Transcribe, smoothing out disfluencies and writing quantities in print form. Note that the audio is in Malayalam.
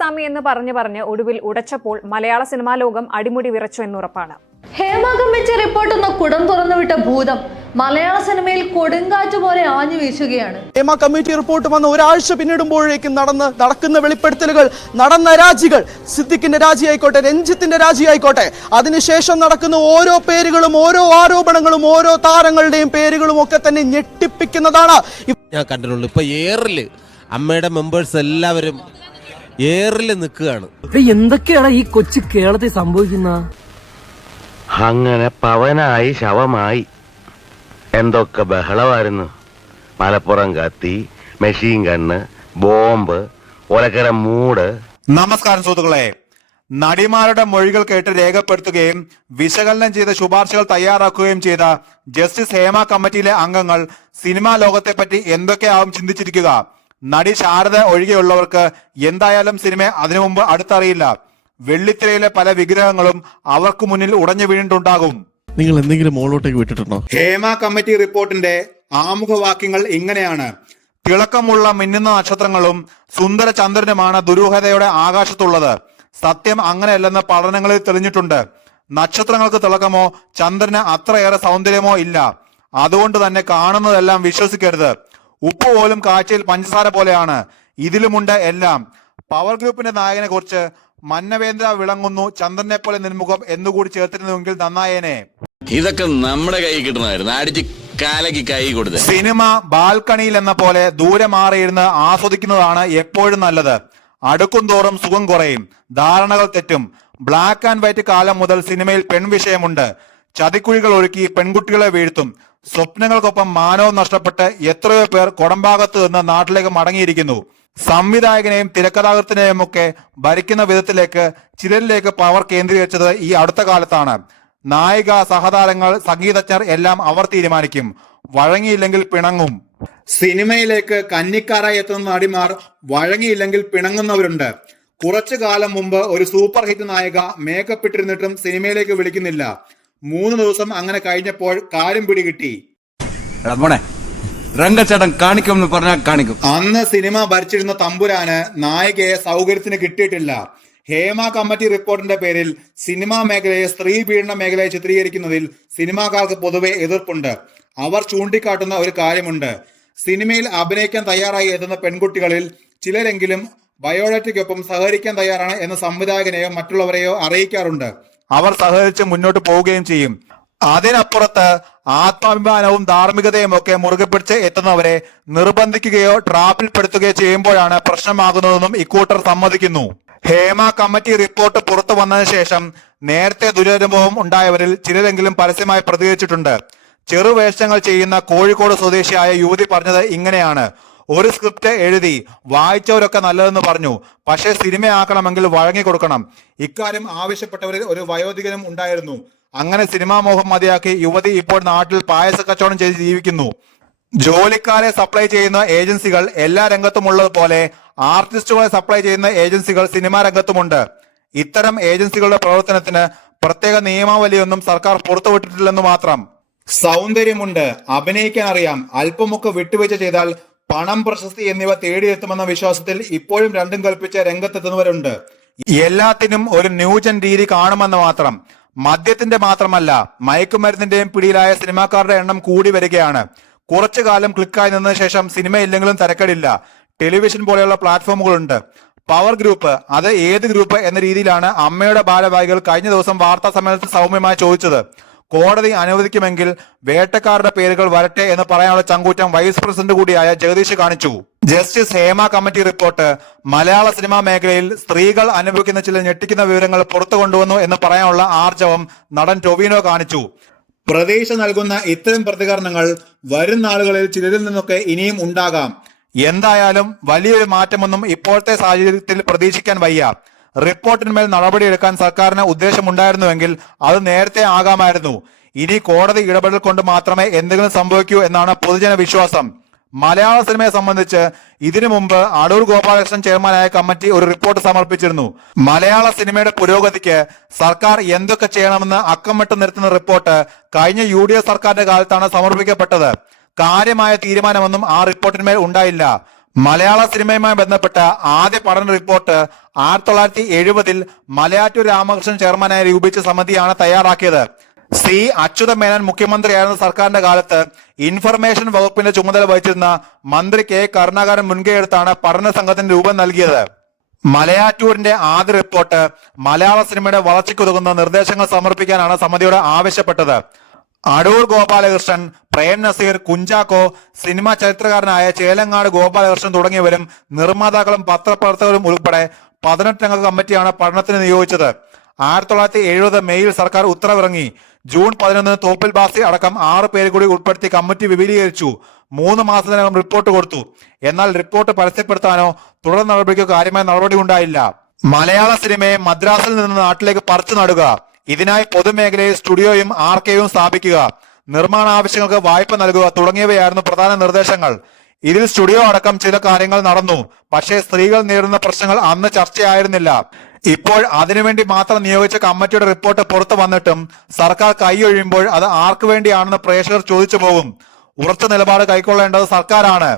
ആൻറ്റിസ്വാമി എന്ന് പറഞ്ഞ് ഒടുവിൽ ഉടച്ചപ്പോൾ മലയാള സിനിമാ ലോകം അടിമുടി വിറച്ചു എന്നുറപ്പാണ്. ഹേമ കമ്മിറ്റി റിപ്പോർട്ട് എന്ന കുടം തുറന്നുവിട്ട ഭൂതം മലയാള സിനിമയിൽ കൊടുങ്കാറ്റ് പോലെ ആഞ്ഞു വീശുകയാണ്. ഹേമ കമ്മിറ്റി റിപ്പോർട്ട് വന്ന് ഒരാഴ്ച പിന്നിടുമ്പോഴേക്കും നടക്കുന്ന വെളിപ്പെടുത്തലുകൾ, നടന്ന രാജികൾ, സിദ്ദിഖിന്റെ രാജിയായിക്കോട്ടെ, രഞ്ജിത്തിന്റെ രാജിയായിക്കോട്ടെ, അതിനുശേഷം നടക്കുന്ന ഓരോ പേരുകളും, ഓരോ ആരോപണങ്ങളും, ഓരോ താരങ്ങളുടെയും പേരുകളും ഒക്കെ തന്നെ ഞെട്ടിപ്പിക്കുന്നതാണ്. ഞാൻ കണ്ടിട്ടുള്ളൂ. ഇപ്പൊ ഏറില് അമ്മയുടെ മെമ്പേഴ്സ് എല്ലാവരും ഏറില് നിൽക്കുകയാണ്. എന്തൊക്കെയാണ് ഈ കൊച്ചു കേരളത്തിൽ സംഭവിക്കുന്ന? അങ്ങനെ പവനായി ശവമായി എന്തൊക്കെ ബഹളമായിരുന്നു. മലപ്പുറം കത്തി, മെഷീൻ ഗണ്ണ്, ബോംബ്, ഒലക്കര മൂട്. നമസ്കാരം സുഹൃത്തുക്കളെ, നടിമാരുടെ മൊഴികൾ കേട്ട് രേഖപ്പെടുത്തുകയും വിശകലനം ചെയ്ത ശുപാർശകൾ തയ്യാറാക്കുകയും ചെയ്ത ജസ്റ്റിസ് ഹേമ കമ്മിറ്റിയിലെ അംഗങ്ങൾ സിനിമാ ലോകത്തെ പറ്റി എന്തൊക്കെയാവും ചിന്തിച്ചിരിക്കുക. നടി ശാരദ ഒഴികെയുള്ളവർക്ക് എന്തായാലും സിനിമ അതിനു മുമ്പ് അടുത്തറിയില്ല. വെള്ളിത്തിരയിലെ പല വിഗ്രഹങ്ങളും അവർക്ക് മുന്നിൽ ഉടഞ്ഞു വീണിട്ടുണ്ടാകും. നിങ്ങൾ എന്തെങ്കിലും മുകളിലോട്ടേക്ക് വിട്ടിട്ടുണ്ടോ? ഹേമ കമ്മിറ്റി റിപ്പോർട്ടിന്റെ ആമുഖവാക്യങ്ങൾ ഇങ്ങനെയാണ്: തിളക്കമുള്ള മിന്നുന്ന നക്ഷത്രങ്ങളും സുന്ദര ചന്ദ്രനുമാണ് ദുരൂഹതയുടെ ആകാശത്തുള്ളത്. സത്യം അങ്ങനെയല്ലെന്ന് പഠനങ്ങളിൽ തെളിഞ്ഞിട്ടുണ്ട്. നക്ഷത്രങ്ങൾക്ക് തിളക്കമോ ചന്ദ്രന് അത്രയേറെ സൗന്ദര്യമോ ഇല്ല. അതുകൊണ്ട് തന്നെ കാണുന്നതെല്ലാം വിശ്വസിക്കരുത്. ഉപ്പ് പോലും കാഴ്ചയിൽ പഞ്ചസാര പോലെയാണ്. ഇതിലുമുണ്ട് എല്ലാം. പവർ ഗ്രൂപ്പിന്റെ നായകനെ കുറിച്ച് മന്നവേന്ദ്ര വിളങ്ങുന്നു ചന്ദ്രനെ പോലെ നിർമുഖം എന്നുകൂടി ചേർത്തിരുന്നുവെങ്കിൽ നന്നായേനെ. ഇതൊക്കെ നമ്മുടെ കൈ കിട്ടണമായിരുന്നു. അടിച്ച് കാലയ്ക്ക് കൈ കൊടുത്ത്. സിനിമ ബാൽക്കണിയിൽ എന്ന പോലെ ദൂരെ മാറിയിരുന്ന് ആസ്വദിക്കുന്നതാണ് എപ്പോഴും നല്ലത്. അടുക്കും തോറും സുഖം കുറയും, ധാരണകൾ തെറ്റും. ബ്ലാക്ക് ആൻഡ് വൈറ്റ് കാലം മുതൽ സിനിമയിൽ പെൺവിഷയമുണ്ട്. ചതിക്കുഴികൾ ഒരുക്കി പെൺകുട്ടികളെ വീഴ്ത്തും. സ്വപ്നങ്ങൾക്കൊപ്പം മാനവും നഷ്ടപ്പെട്ട് എത്രയോ പേർ കൊടമ്പാകത്ത് നിന്ന് നാട്ടിലേക്ക് മടങ്ങിയിരിക്കുന്നു. സംവിധായകനെയും തിരക്കഥാകൃത്തിനെയും ഒക്കെ ഭരിക്കുന്ന വിധത്തിലേക്ക് ചിലരിലേക്ക് പവർ കേന്ദ്രീകരിച്ചത് ഈ അടുത്ത കാലത്താണ്. നായിക, സഹതാരങ്ങൾ, സംഗീതജ്ഞർ എല്ലാം അവർ തീരുമാനിക്കും. വഴങ്ങിയില്ലെങ്കിൽ പിണങ്ങും. സിനിമയിലേക്ക് കന്നിക്കാരായി എത്തുന്ന നടിമാർ വഴങ്ങിയില്ലെങ്കിൽ പിണങ്ങുന്നവരുണ്ട്. കുറച്ചു കാലം മുമ്പ് ഒരു സൂപ്പർ ഹിറ്റ് നായിക മേക്കപ്പ് ഇട്ടിരുന്നിട്ടും സിനിമയിലേക്ക് വിളിക്കുന്നില്ല. 3 ദിവസം അങ്ങനെ കഴിഞ്ഞപ്പോൾ കാര്യം പിടികിട്ടി. രംഗച്ചേട്ടൻ കാണിക്കുമെന്ന് പറഞ്ഞാൽ കാണിക്കും. അന്ന് സിനിമ ഭരിച്ചിരുന്ന തമ്പുരാന് നായികയെ സൗകര്യത്തിന് കിട്ടിയിട്ടില്ല. ഹേമ കമ്മിറ്റി റിപ്പോർട്ടിന്റെ പേരിൽ സിനിമാ മേഖലയെ സ്ത്രീ പീഡന മേഖലയെ ചിത്രീകരിക്കുന്നതിൽ സിനിമാക്കാർക്ക് പൊതുവെ എതിർപ്പുണ്ട്. അവർ ചൂണ്ടിക്കാട്ടുന്ന ഒരു കാര്യമുണ്ട്: സിനിമയിൽ അഭിനയിക്കാൻ തയ്യാറായി എത്തുന്ന പെൺകുട്ടികളിൽ ചിലരെങ്കിലും ബയോഡാറ്റയ്ക്കൊപ്പം സഹകരിക്കാൻ തയ്യാറാണ് എന്ന് സംവിധായകനെയോ മറ്റുള്ളവരെയോ അറിയിക്കാറുണ്ട്. അവർ സഹകരിച്ച് മുന്നോട്ട് പോവുകയും ചെയ്യും. അതിനപ്പുറത്ത് ആത്മാഭിമാനവും ധാർമ്മികതയും ഒക്കെ മുറുകെ പിടിച്ച് എത്തുന്നവരെ നിർബന്ധിക്കുകയോ ട്രാപ്പിൽപ്പെടുത്തുകയോ ചെയ്യുമ്പോഴാണ് പ്രശ്നമാകുന്നതെന്നും ഇക്കൂട്ടർ സമ്മതിക്കുന്നു. ഹേമ കമ്മിറ്റി റിപ്പോർട്ട് പുറത്തു വന്നതിന് ശേഷം നേരത്തെ ദുരനുഭവം ഉണ്ടായവരിൽ ചിലരെങ്കിലും പരസ്യമായി പ്രതികരിച്ചിട്ടുണ്ട്. ചെറുവേഷങ്ങൾ ചെയ്യുന്ന കോഴിക്കോട് സ്വദേശിയായ യുവതി പറഞ്ഞത് ഇങ്ങനെയാണ്: ഒരു സ്ക്രിപ്റ്റ് എഴുതി, വായിച്ചവരൊക്കെ നല്ലതെന്ന് പറഞ്ഞു, പക്ഷേ സിനിമയാക്കണമെങ്കിൽ വഴങ്ങി കൊടുക്കണം. ഇക്കാര്യം ആവശ്യപ്പെട്ടവരിൽ ഒരു വയോധികനും ഉണ്ടായിരുന്നു. അങ്ങനെ സിനിമാ മോഹം മതിയാക്കി യുവതി ഇപ്പോൾ നാട്ടിൽ പായസ കച്ചവടം ചെയ്ത് ജീവിക്കുന്നു. ജോലിക്കാരെ സപ്ലൈ ചെയ്യുന്ന ഏജൻസികൾ എല്ലാ രംഗത്തുമുള്ളതുപോലെ ആർട്ടിസ്റ്റുകളെ സപ്ലൈ ചെയ്യുന്ന ഏജൻസികൾ സിനിമാ രംഗത്തുമുണ്ട്. ഇത്തരം ഏജൻസികളുടെ പ്രവർത്തനത്തിന് പ്രത്യേക നിയമാവലിയൊന്നും സർക്കാർ പുറത്തുവിട്ടിട്ടില്ലെന്ന് മാത്രം. സൗന്ദര്യമുണ്ട്, അഭിനയിക്കാൻ അറിയാം, അല്പമൊക്കെ വിട്ടുവീഴ്ച ചെയ്താൽ പണം, പ്രശസ്തി എന്നിവ തേടിയെത്തുമെന്ന വിശ്വാസത്തിൽ ഇപ്പോഴും രണ്ടും കൽപ്പിച്ച് രംഗത്തെത്തുന്നവരുണ്ട്. എല്ലാത്തിനും ഒരു ന്യൂജൻ രീതി കാണുമെന്ന് മാത്രം. മദ്യത്തിന്റെ മാത്രമല്ല, മയക്കുമരുന്നിന്റെയും പിടിയിലായ സിനിമാക്കാരുടെ എണ്ണം കൂടി വരികയാണ്. കുറച്ചു കാലം ക്ലിക്കായി നിന്ന ശേഷം സിനിമയില്ലെങ്കിലും തരക്കേടില്ല. ടെലിവിഷൻ പോലെയുള്ള പ്ലാറ്റ്ഫോമുകളുണ്ട്. പവർ ഗ്രൂപ്പ്, അത് ഏത് ഗ്രൂപ്പ് എന്ന രീതിയിലാണ് അമ്മയുടെ ഭാരവാഹികൾ കഴിഞ്ഞ ദിവസം വാർത്താ സമ്മേളനത്തിൽ സൗമ്യമായി ചോദിച്ചത്. കോടതി അനുവദിക്കുമെങ്കിൽ വേട്ടക്കാരുടെ പേരുകൾ വരട്ടെ എന്ന് പറയാനുള്ള ചങ്കൂറ്റം വൈസ് പ്രസിഡന്റ് കൂടിയായ ജഗദീഷ് കാണിച്ചു. ജസ്റ്റിസ് ഹേമ കമ്മിറ്റി റിപ്പോർട്ട് മലയാള സിനിമാ മേഖലയിൽ സ്ത്രീകൾ അനുഭവിക്കുന്ന ചില ഞെട്ടിക്കുന്ന വിവരങ്ങൾ പുറത്തു കൊണ്ടുവന്നു എന്ന് പറയാനുള്ള ആർജവം നടൻ ടൊവിനോ കാണിച്ചു. പ്രതീക്ഷ നൽകുന്ന ഇത്തരം പ്രതികരണങ്ങൾ വരും നാളുകളിൽ ചിലരിൽ നിന്നൊക്കെ ഇനിയും ഉണ്ടാകാം. എന്തായാലും വലിയൊരു മാറ്റമൊന്നും ഇപ്പോഴത്തെ സാഹചര്യത്തിൽ പ്രതീക്ഷിക്കാൻ വയ്യ. റിപ്പോർട്ടിന്മേൽ നടപടിയെടുക്കാൻ സർക്കാരിന് ഉദ്ദേശമുണ്ടായിരുന്നുവെങ്കിൽ അത് നേരത്തെ ആകാമായിരുന്നു. ഇനി കോടതി ഇടപെടൽ കൊണ്ട് മാത്രമേ എന്തെങ്കിലും സംഭവിക്കൂ എന്നാണ് പൊതുജന വിശ്വാസം. മലയാള സിനിമയെ സംബന്ധിച്ച് ഇതിനു മുമ്പ് അടൂർ ഗോപാലകൃഷ്ണൻ ചെയർമാനായ കമ്മിറ്റി ഒരു റിപ്പോർട്ട് സമർപ്പിച്ചിരുന്നു. മലയാള സിനിമയുടെ പുരോഗതിക്ക് സർക്കാർ എന്തൊക്കെ ചെയ്യണമെന്ന് അക്കമിട്ട് നിർത്തുന്ന റിപ്പോർട്ട് കഴിഞ്ഞ UDF സർക്കാരിന്റെ കാലത്താണ് സമർപ്പിക്കപ്പെട്ടത്. കാര്യമായ തീരുമാനമൊന്നും ആ റിപ്പോർട്ടിന്മേൽ ഉണ്ടായില്ല. മലയാള സിനിമയുമായി ബന്ധപ്പെട്ട ആദ്യ പഠന റിപ്പോർട്ട് 1970 മലയാറ്റൂർ രാമകൃഷ്ണൻ ചെയർമാനായി രൂപീകരിച്ച സമിതിയാണ് തയ്യാറാക്കിയത്. സി അച്യുതമേനോൻ മുഖ്യമന്ത്രിയായിരുന്ന സർക്കാരിന്റെ കാലത്ത് ഇൻഫർമേഷൻ വകുപ്പിന്റെ ചുമതല വഹിച്ചിരുന്ന മന്ത്രി കെ കരുണാകരൻ മുൻകൈയെടുത്താണ് പഠന സംഘത്തിന് രൂപം നൽകിയത്. മലയാറ്റൂരിന്റെ ആദ്യ റിപ്പോർട്ട് മലയാള സിനിമയുടെ വളർച്ചയ്ക്കുതകുന്ന നിർദ്ദേശങ്ങൾ സമർപ്പിക്കാനാണ് സമിതിയോട് ആവശ്യപ്പെട്ടത്. അടൂർ ഗോപാലകൃഷ്ണൻ, പ്രേം നസീർ, കുഞ്ചാക്കോ, സിനിമാ ചരിത്രകാരനായ ചേലങ്ങാട് ഗോപാലകൃഷ്ണൻ തുടങ്ങിയവരും നിർമ്മാതാക്കളും പത്രപ്രവർത്തകരും ഉൾപ്പെടെ 18 അംഗ കമ്മിറ്റിയാണ് പഠനത്തിന് നിയോഗിച്ചത്. 1970 മെയ്യിൽ സർക്കാർ ഉത്തരവിറങ്ങി. ജൂൺ 11 തോപ്പിൽ ബാസി അടക്കം 6 പേര് കൂടി ഉൾപ്പെടുത്തി കമ്മിറ്റി വിപുലീകരിച്ചു. 3 മാസത്തിനകം റിപ്പോർട്ട് കൊടുത്തു. എന്നാൽ റിപ്പോർട്ട് പരസ്യപ്പെടുത്താനോ തുടർ നടപടിക്കോ കാര്യമായ നടപടി ഉണ്ടായില്ല. മലയാള സിനിമയെ മദ്രാസിൽ നിന്ന് നാട്ടിലേക്ക് പറിച്ചു നടുക, ഇതിനായി പൊതുമേഖലയിൽ സ്റ്റുഡിയോയും ആർക്കൈവും സ്ഥാപിക്കുക, നിർമ്മാണ ആവശ്യങ്ങൾക്ക് വായ്പ നൽകുക തുടങ്ങിയവയായിരുന്നു പ്രധാന നിർദ്ദേശങ്ങൾ. ഇതിൽ സ്റ്റുഡിയോ അടക്കം ചില കാര്യങ്ങൾ നടന്നു. പക്ഷേ സ്ത്രീകൾ നേരിടുന്ന പ്രശ്നങ്ങൾ അന്ന് ചർച്ചയായിരുന്നില്ല. ഇപ്പോൾ അതിനുവേണ്ടി മാത്രം നിയോഗിച്ച കമ്മിറ്റിയുടെ റിപ്പോർട്ട് പുറത്തു വന്നിട്ടും സർക്കാർ കൈയൊഴിയുമ്പോൾ അത് ആർക്കു വേണ്ടിയാണെന്ന് പ്രേക്ഷകർ ചോദിച്ചു പോകും. ഉറച്ച നിലപാട് കൈക്കൊള്ളേണ്ടത് സർക്കാരാണ്.